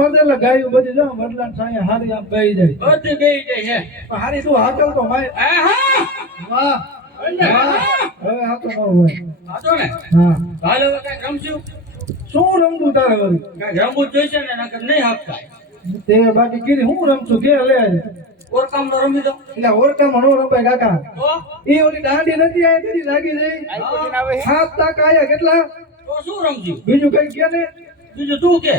મારે એટલે ગાયું બધી જો વડલા સાંય હારી આમ ગઈ જાય બધી ગઈ જાય છે હારી તું હાચલ તો માય વાહ હવે હાચો મારો હોય હાચો ને હા હાલ હવે કઈ રમશું શું રમવું તારે વળી કઈ રમવું જોઈશે ને નકર નહીં આપતા તે બાકી કીધી હું રમશું કે લે ઓરકામ નો રમી દો એટલે ઓરકામાં નો રમાય કાકા તો એ ઓલી દાંડી નથી આ તેની લાગી જાય હાથ તાક આયા કેટલા તો શું રમશું બીજું કઈ કે ને બીજું તું કે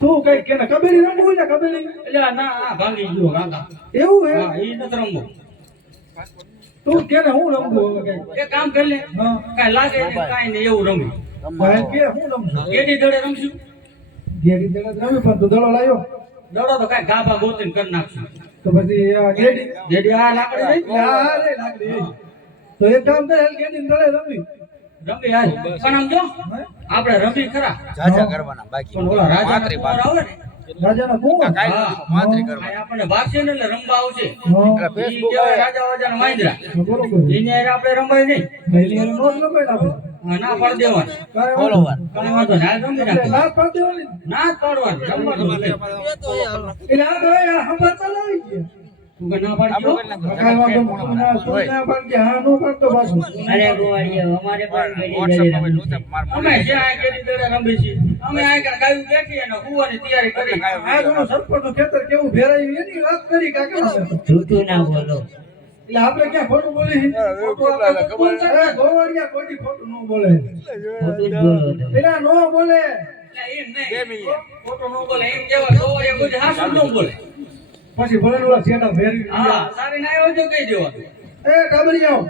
તું કઈ કે ને કબેરી રમવું ને કબેરી એટલે ના આ ભાંગી ગયો કાકા એવું હે હા ઈ નથી રમવું તું કે ને હું રમવું હવે કઈ એક કામ કરી લે હા કઈ લાગે ને કાઈ ને એવું રમી ભાઈ કે હું રમશું કેડી દડે રમશું ગેડી દેડે રમી પણ તું દડો લાયો દડો તો કઈ ગાભા ગોતીને કરી નાખશું તો પછી આ ગેડી જેડી આ લાકડી રહી હા રે લાગડી તો એક કામ કર હેલ ગેડી દડે રમી રમી હાલ પણ આમ જો આપણે રમી ખરા જાજા કરવાના બાકી પણ ઓલા રાજા કુંવર આવે ને રાજાના કુંવર હા માત્રી કરવાના આપણે બારસે ને એટલે રમવા આવશે હા ફેસબુક ઈ કહેવાય રાજા વાજાના વાંદરા બરોબર એને હારે આપણે રમાય નહીં પહેલી વાર નો જ રમાય આપણે હા, ના પાડી દેવાનું કાંઈ ફોલોવર કાંઈ વાંધો નહીં, હાલ રમી એટલે નાખીએ. ના પાડી દેવાની ના જ પાડવાની રમવાનું છે. એટલે આ તો આ હંભા ચલાવી ગયા તું કે ના પાડી દો? કાંઈ વાંધો નહીં. ના તું ના પાડજે, હા નો પાડતો પાછું અરે ગોવાળિયા અમારે પણ ગેડી દડે રમવું છે. અમે જ્યાં આ કેરી દડે રમીએ છીએ. અમે આ કાંઈ ગાયું બેઠી અને કૂવાની તૈયારી કરી. આ જોનો સરપંચનું ખેતર કેવું ભેરાયું એની વાત કરી કાકા જૂઠું ના બોલો. એટલે આપણે ક્યાં ખોટું બોલી ખોટું આપણે તો બોલતા જ નહીં. ગોવાળિયા કોઈ ખોટું ન બોલે ખોટું જ બોલો તમે. પેલા નો બોલે એટલે એમ નહીં. ખોટું ન બોલે એમ કહેવાય. ગોવાળિયા કોઈ હાચું ન બોલે. પછી ભણેલા શેઠા ફેરવી હા, સારી ના આવ્યો તો કહી દેવાનું. એ કાબરી જાઓ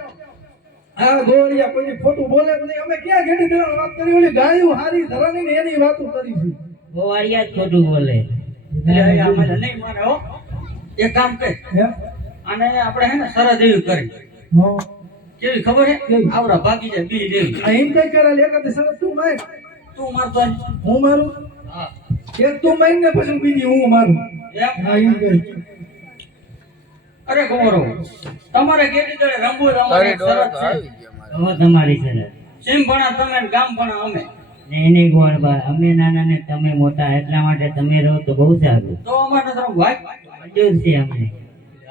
આ ગોવાળિયા કોઈ ખોટું બોલે જ નહીં. અમે ક્યાં ઘેડી દેવાની વાત કરી ઓલી ગાયું હારી ધરાની ને એની વાતો કરી છે ગોવાળિયા જ ખોટું બોલે. એટલે આ મને નહીં માને હો. એક કામ કર. હે આને આપણે હે ને સરહદ એવી કરી. હા કેવી ખબર હે? કેવી? આવડા ભાગી જાય બી જેવી. આ એમ કઈ કરે લેકતે સરસ તું માર તું મારતો આજ. હું મારું હા. એક તું માર ને પછી બીજી હું મારું એમ? હા એમ કઈ અરે કુંવરો, તમારે કેવી રીતે રમવું હોય? અમારે એક શરત છે. હવે તમારી સરહદ. સીમ ભણા તમે ને ગામ ભણા અમે. ને એને ગોળબા અમે નાના ને તમે મોટા એટલા માટે તમે રહો તો બહુ સારું. તો અમારે નથી રમવું. ભાઈ, મજૂર છે અમને.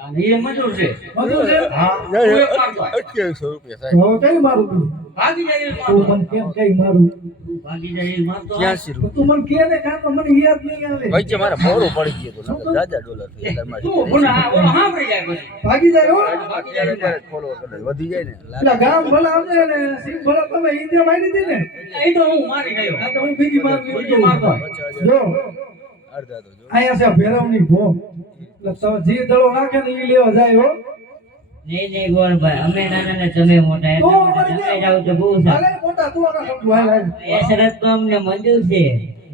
અને એ મજૂર છે. મજૂર છે હા. તું એક મારતો આય. 2800 રૂપિયા થાય હવે કઈ મારું તું ભાગી જાય એ તું મારતો. મને કેમ કઈ મારું તું ભાગી જાય એ મારતો આય. 82 રૂપિયા તું મને કે ને કાં તો મને યાદ નહીં આવે વચ્ચે મારે મોડું પડી ગયું હતું નકર જાજા ડોલર થઈ એટલે મારે તું ભણા, આ ઓલો સાંભળી જાય પછી. ભાગી જાય હો ભાગી જાય અત્યારે ફોલોવર કદાચ વધી જાય ને એટલે ગામ ભલા આવજે ને સિંહ ભલા તમે ઇન્ડિયા મારી દીધી ને એટલે એ તો હું મારી ગયો. આ તો હું બીજી મારું બીજો મારતો આય. જો અડધા તો જો અહીંયા છે ભેરવની ભો એટલે તમે જે દળો નાખે ને એ લેવા જાય હો નહીં નહીં ગોળભાઈ અમે નાના ને તમે મોટા તો એટલા માટે અમારે તમે જાઓ તો બહુ સારું. હાલે મોટા તું આના સમજુ હાલ હાલ એ શરત તો અમને મંજૂર છે.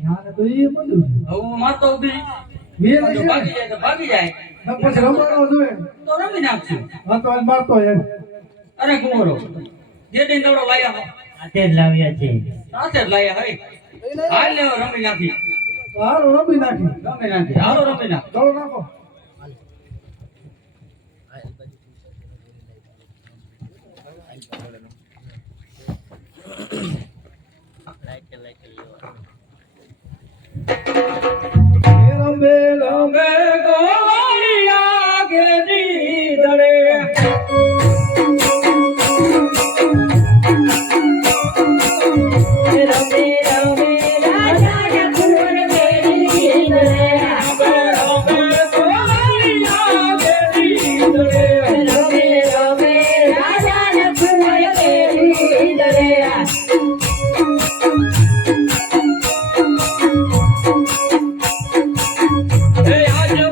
ના ને તો એ બધું હવે હું મારતો ઊભી. વીર જો છે ભાગી જાય તો ભાગી જાય. પછી રમવાનો જોઈએ તો રમી નાખશું. હા તો આજ મારતો યાર અરે કુંવરો, જે દિન દડો લાયા હો, હાથે જ લાવ્યા છે. સાથે જ લાયા હે. હાલ લેવો રમી નાખી. તો હાલો રમી નાખી રમી નાખી. હાલો રમી નાખ. દળો નાખો રમે રમે ગોવાળિયા કેરી દડે. રમે રમે રાજા કુંવર કેરી દડે. ગોવાળિયા કેરી દડે. રમે રમે રાજા કુંવર કેરી દડે. એ આજો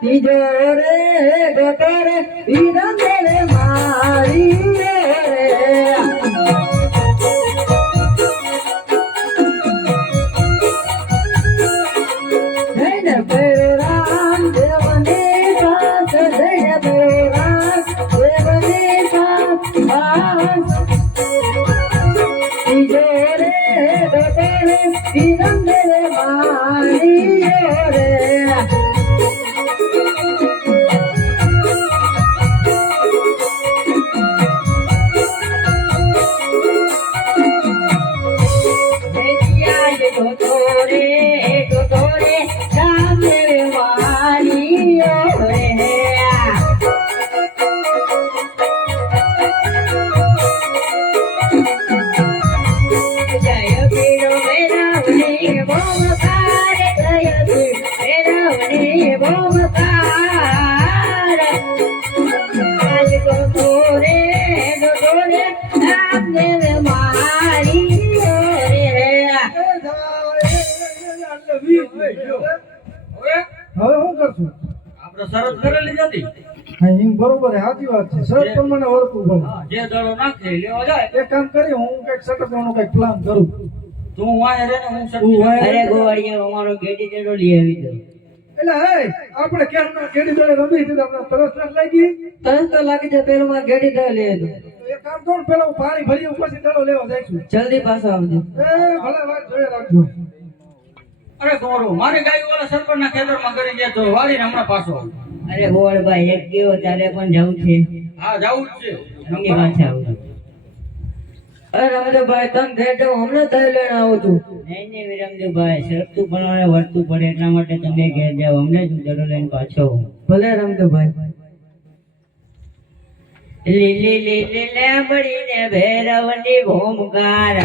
તીજો રે ગટરે વીરંદરે મારી રે જય ભૈરો રામ દેવને સાથ જય ભૈરો રામ દેવને સાથ તીજો રે ગટરે વીરંદરે મારી રે હવે હું કરશું આપણે શરત કરેલી જ હતી. હા એમ બરોબર છે, સાચી વાત છે. શરત પ્રમાણે વર્તવું પડે. હા, જે દડો નાખે એ લેવા જાય. એક કામ કરી, હું કઈક સટકવાનું કઈક પ્લાન કરું. તું વાય રે ને હું તું સટકી વાય. અરે ગોવાળિયા અમારો ગેડી દેડો લઈ આવી દો. એટલે હે આપણે કેમ ના કેડી દળે રમી દીધા, આપણે તરસ ન લાગી. તરત તો લાગી જાય, પેલું માં ગેડી દેડો લઈ આવી દો. તો એક કામ કરું, પેલા હું પાણી ભરી પછી દડો લેવા જઈશું. જલ્દી પાછો આવજો. ભલે વાત જોઈ રાખજો. અરે ગોરો મારી ગાય વાળા સરપંચ ના ખેતરમાં કરી દે તો વાળીને હમણાં પાછો આવું. અરે ગોવાળભાઈ એક ગયો ત્યારે પણ જવું છે. હા જવું જ છે. એમની પાસે આવજો. અરે રામદેવભાઈ તમે ભેટો હમણાં તય લઈને આવું છું. નહીં નહીં વિરમદેવભાઈ, શરતું પ્રમાણે વર્તવું પડે એટલા માટે તમે ઘેર જાઓ, હમણાં જ હું દડો લઈને પાછો આવું. ભલે રામદેવભાઈ. લીલી લીલી લેબડીને ભૈરવની ભૂમકાર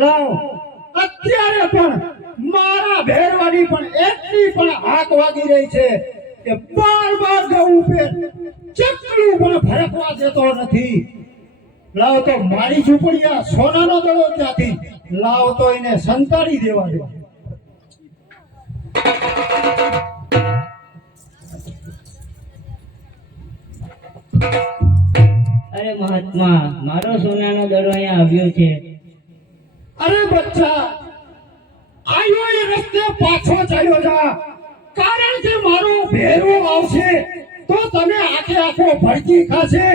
લાવ અત્યારે પણ મારા ભેરવાની પણ એટલી પણ હાથ વાગી રહી છે કે બાર જવું પે ચકલું પણ ફરકવા દેતો નથી. લાવ તો મારી ઝૂંપડી આ સોનાનો દડો ત્યાંથી લાવ તો એને સંતાડી દેવા દે. અરે મહાત્મા, મારો સોનાનો દડો અહીંયા આવ્યો છે. અરે બચ્ચા, આયો એ રસ્તે પાછો ચાલ્યો જા, કારણ કે મારો ભેરવો આવશે તો તમે આખે આખો ભડકી ખાશે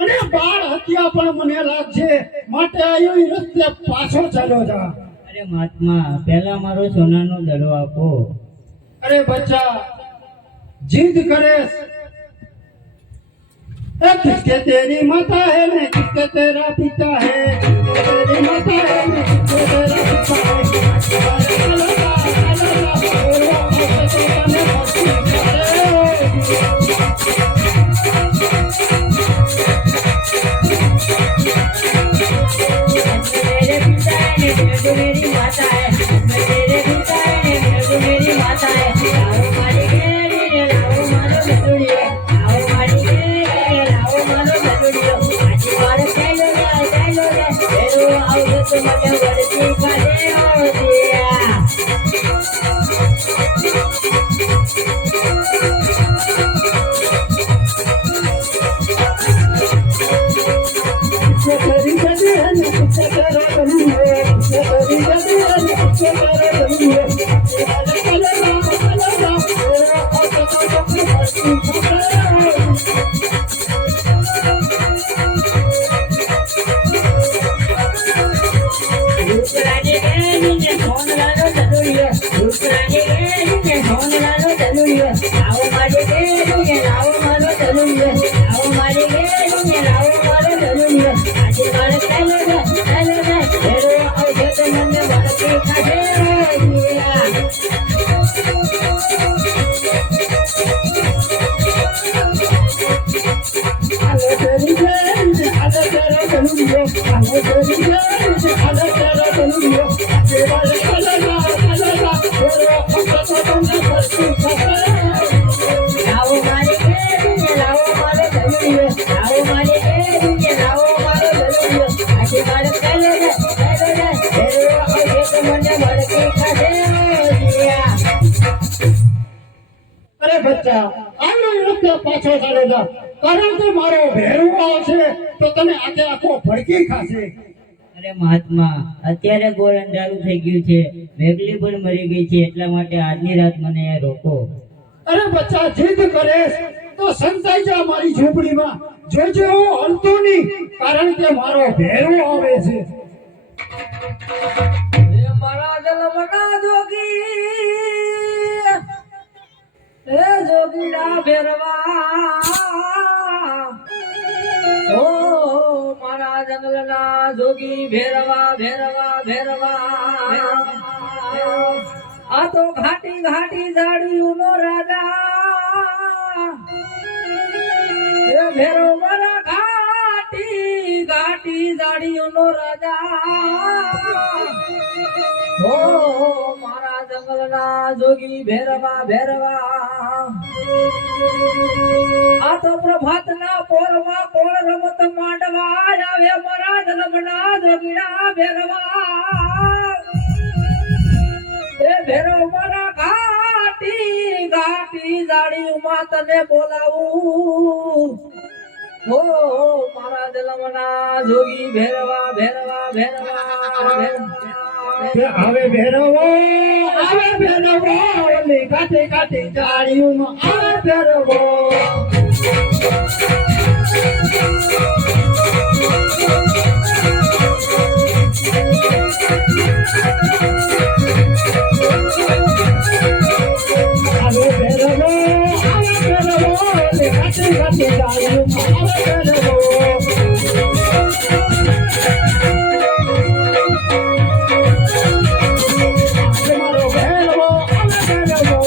અને બાળ હત્યા પણ મને લાગશે, માટે આયો એ રસ્તે પાછો ચાલ્યો જા. અરે મહાત્મા, પહેલા મારો સોનાનો દડો આપો. અરે બચ્ચા, जिद करे किसके तेरी माता है ने किसके तेरा पिता है, तेरी माता है ने किसके तेरा पिता है. मेरे पिता है ने मेरे मेरी माता है, मेरे पिता है ने मेरे मेरी माता है. लाओ मारी गेरी ने लाओ मारो लडुड़ियो, लाओ मारी गेरी ने लाओ मारो लडुड़ियो. आजी बार चलो रे फेरो आओ तो मने वरती करे आओ दिया. तेरी गदी है ने किसके तेरा बनियो, तेरी गदी है ने किसके तेरा बनियो. दूसराने गेरी ने सोन लालो लडुड़ियो, दूसराने गेरी ने सोन लालो लडुड़ियो. लाओ मारी गेरी ने लाओ मारो लडुड़ियो, लाओ मारी गेरी ने लाओ मारो लडुड़ियो. आजी बार चलो रे फेरो आओ तो मने वरती करे दिया. तेरी गदी ने आधा तेरा बनियो, तेरी गदी ने आधा तेरा बनियो. तेरा चलेगा फेरो तो तुमने भर्ती करे. लाओ मारी गेरी ने लाओ मारो लडुड़ियो, लाओ मारी गेरी ने लाओ मारो लडुड़ियो. आजी बार चलो रे फेरो आओ तो मने वरती करे दिया. અરે બચ્ચા, આનો રસ્તે પાછો ચાલે જા, કારણ કે મારો ભેરવો આવશે તો તને આખે આખો ભડકી ખાશે. અરે મહાત્મા, અત્યારે ગોળ અંધારું થઈ ગયું છે, વેગલી પણ મરી ગઈ છે, એટલા માટે આજની રાત મને અહીંયા રોકો. અરે બચ્ચા, જીદ કરે તો સંતાઈ જા મારી ઝૂંપડીમાં, જોજે હું હલતો નહીં, કારણ કે મારો ભેરવો આવે છે. મારા જન્મના જોગી એ જોગીડા ભેરવા, ઓ મારા જંગલના જોગી ભેરવા ભેરવા ભેરવા. આ તો ઘાટી ઘાટી ઝાડીઓનો રાજા, એ ભેરો મારા ઘાટી ઘાટી ઝાડીઓનો રાજા. ઓ મારા જંગલના જોગી ભેરવા ભેરવા. આ તો પ્રભાતના પોરમાં કોળ રમત માંડવા આવે, મારા જન્મના જોગીના ભેરવા. એ ભેરો મારા ઘાટી ઘાટી ઝાડીઓમાં તને બોલાવું. ઓ મારા જન્મના જોગી ભેરવા ભેરવા ભેરવા. આવે ભેરવો, આવે ભેરવો, ઓલી કાટે કાટે ઝાડીઓમાં આવે ભેરવો. આવે ભેરવો, આવે ભેરવો, ઓલી કાટે કાટે ઝાડીઓમાં આવે ભેરવો. મારો ભેરવો, આવે ભેરવો.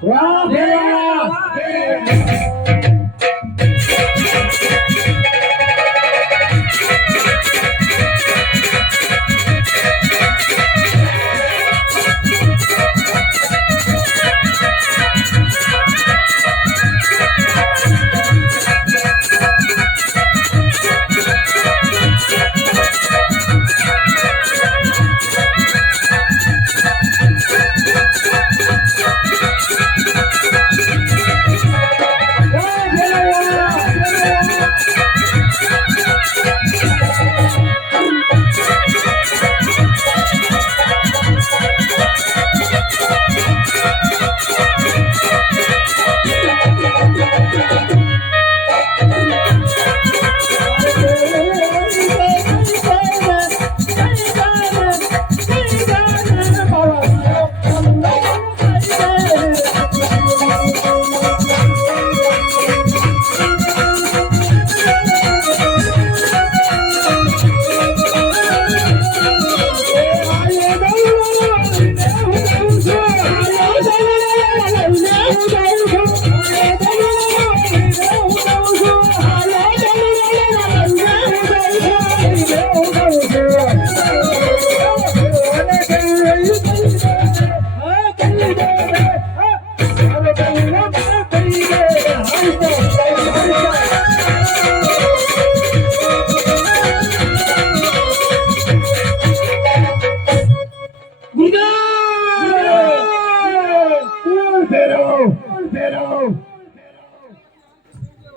વાહ ભેરવા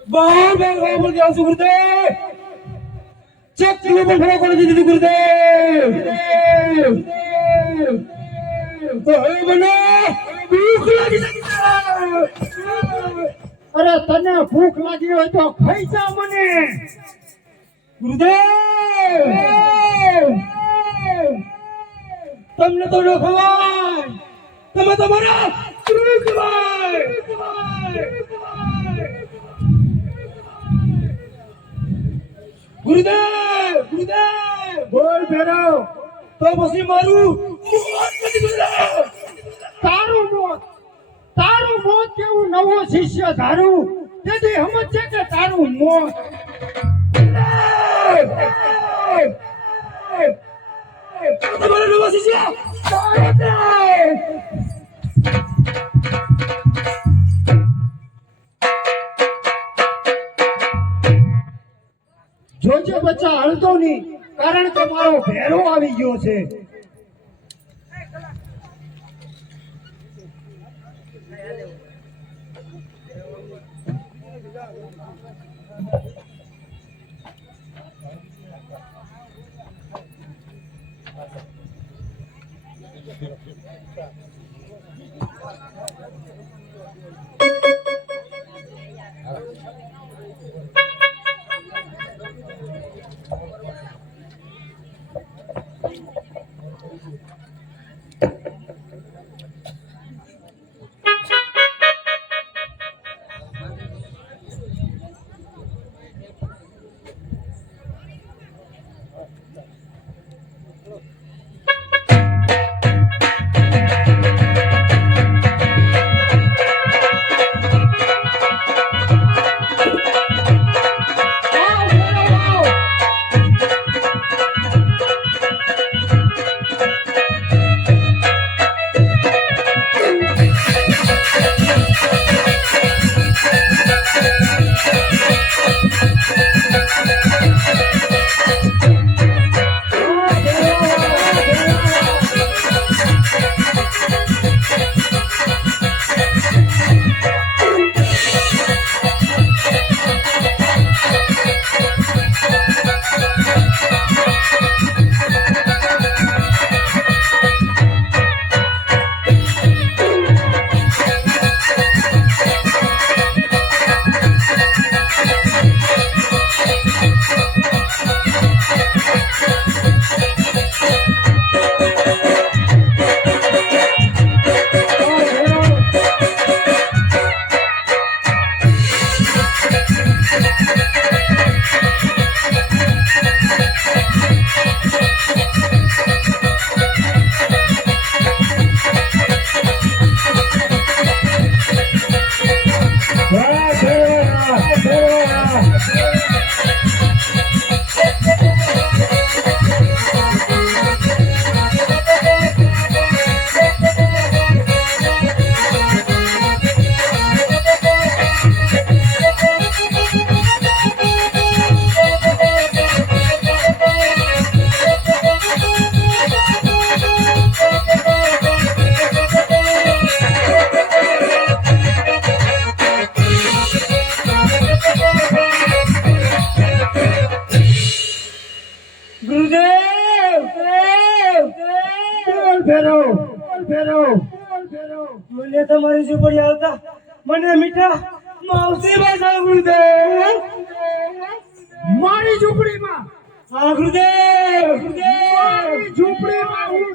બહુ બેંગો બોલ જાવ છું ગુરુદેવ ચકલું પણ ફરો કરી દીધું ગુરુદેવ તો હવે મને ભૂખ લાગી છે અરે તને ભૂખ લાગી હોય તો ખાઈ જા મને ગુરુદેવ તમને તો ન ખવાય તમે તમારા ગુરુ કહેવાય ગુરુદેવ ગુરુદેવ બોલ ભેરવ તો પછી મારું મોત નથી ગુરુદેવ તારું મોત કેવું નવો શિષ્ય ધારું તેથી સમજશે કે તારું મોત તમારો નવો શિષ્ય જોજે બચ્ચા હલતો નહીં કારણ કે મારો ભેરો આવી ગયો છે મને તમારી ઝૂંપડી આવતા મને મીઠા માવસી ભાષા ગુરુદેવ. મારી ઝૂંપડીમાં હા ગુરુદેવ. મારી ઝૂંપડીમાં હું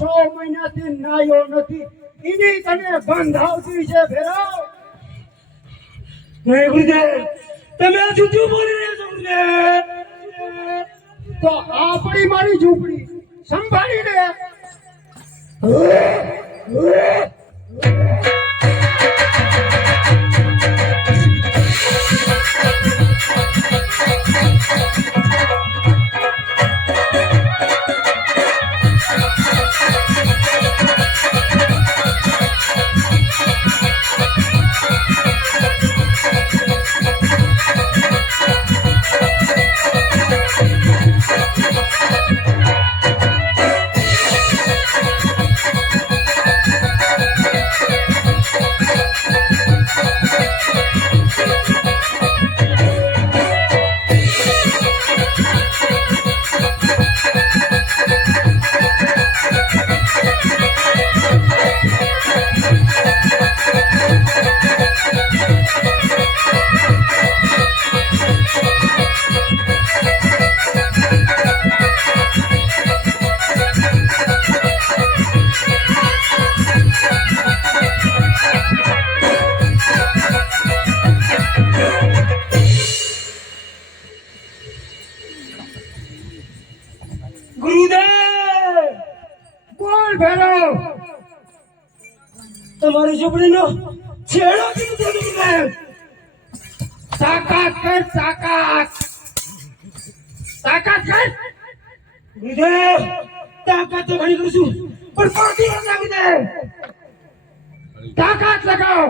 6 મહિનાથી નાયો નથી. એની તને બંધાવતી છે ભેરવ. નહીં ગુરુદેવ, તમે આ જૂઠું બોલી રહ્યા છો ગુરુદેવ. તો આપણી મારી ઝૂંપડી સંભાળી લે. ગુરુદેવ, બોલ ભેરવ. તમારી ઝૂંપડીનો છેડો કેમ છે ગુરુદેવ? તાકાત કર, તાકાત કર. ગુરુદેવ, તાકાત તો ઘણી કરું છું પણ પડતી નથી ગુરુદેવ. તાકાત લગાવ.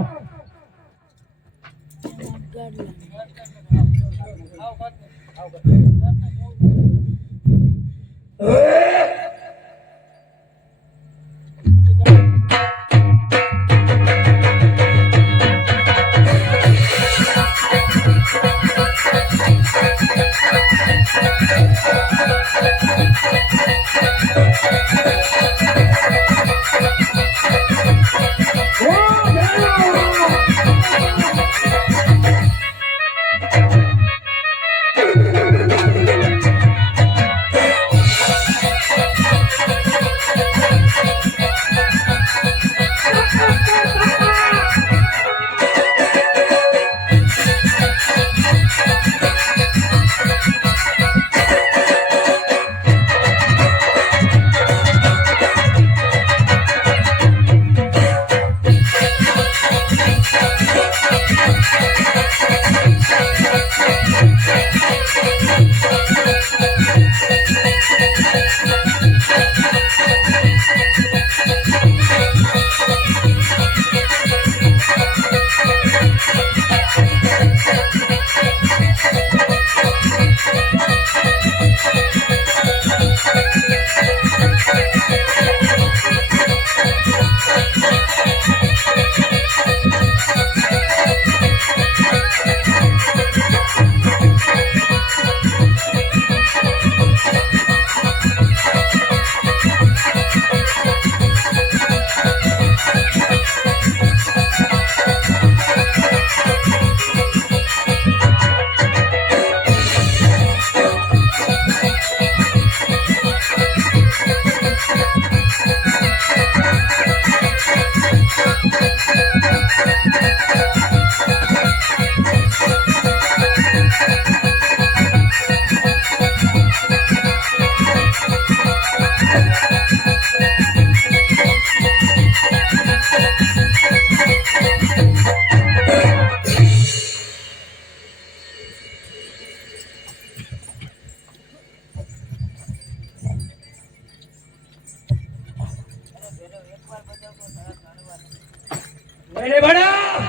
મેરે બડા,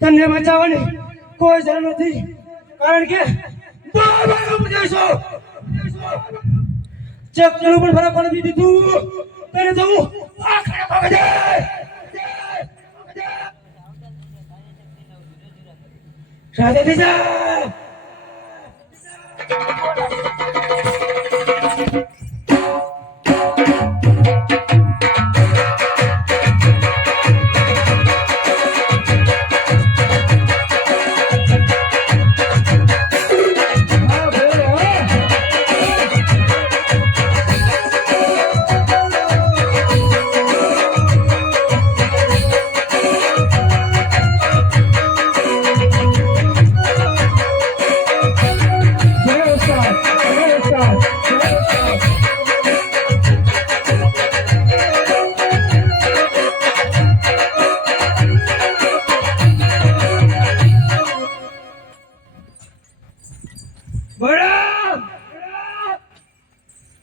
તને બચાવવાની કોઈ જરૂર નથી કારણ કે બાબાનો ઉપદેશો ચકલું પણ ફરક નથી દીધું. તને જવું આખરે પગડે. રાધે દીજા.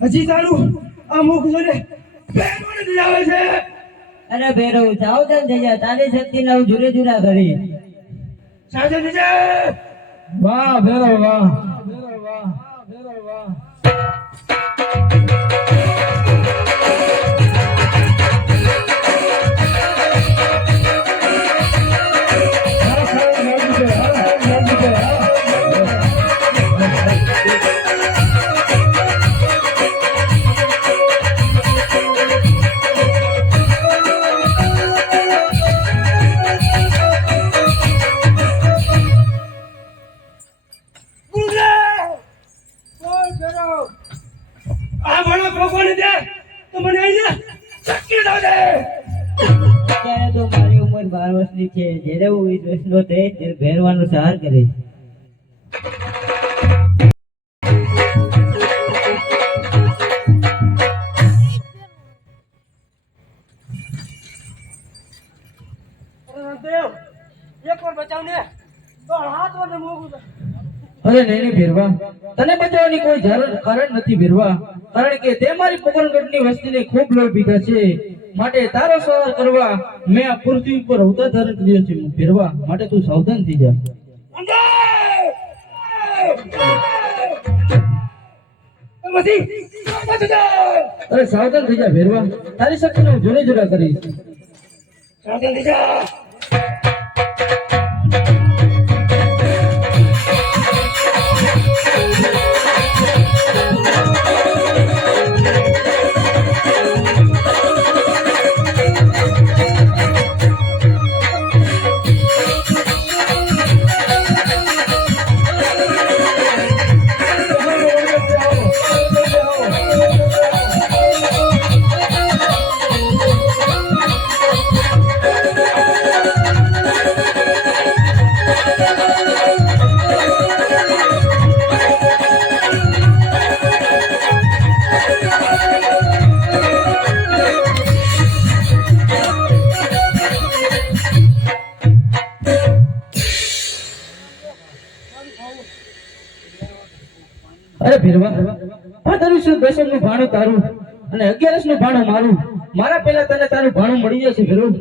હજી તારું આ મુખ જોઈને બેનવાને જ આવે છે. અરે ભેરવ સાવધાન થઈ જા, તારી શક્તિ ને હું જુરે જુરા કરી. સાવધાન થઈ જા. વાહ ભેરવ વાહ ભેરવ વાહ ભેરવ વાહ આ મને ભગવાન દે તો મને અહીંયા શક્તિ દો દે. અત્યારે તો મારી ઉંમર 12 વર્ષની છે. જ્યારે હું 20 વર્ષનો થઈશ ત્યારે ભેરવાનો સહાર કરીશ. દેવ એક વાર બચાવ ને તો હાથ વાર મોગું. અરે નહીં નહીં ભીરવા, તને બચાવવાની કોઈ કારણ નથી ભીરવા, કારણ કે તે મારી પોકરણગઢની વસ્તીને ખૂબ લોહી પીધા છે. માટે તારો સવાર કરવા મેં આ પૃથ્વી ઉપર અવતાર ધારણ કર્યો છે ભીરવા, માટે તું સાવધાન થઈ જા. અરે સાવધાન થઈ જા ભીરવા, તારી શક્તિને હું જોડે જોડા કરીશ. સાવધાન થઈ જા. અરે ભીરવા, 15 નું ભાણું તારું અને 11 નું ભાણું મારું. મારા પહેલા તને તારું ભાણું મળી જશે ભીરવ.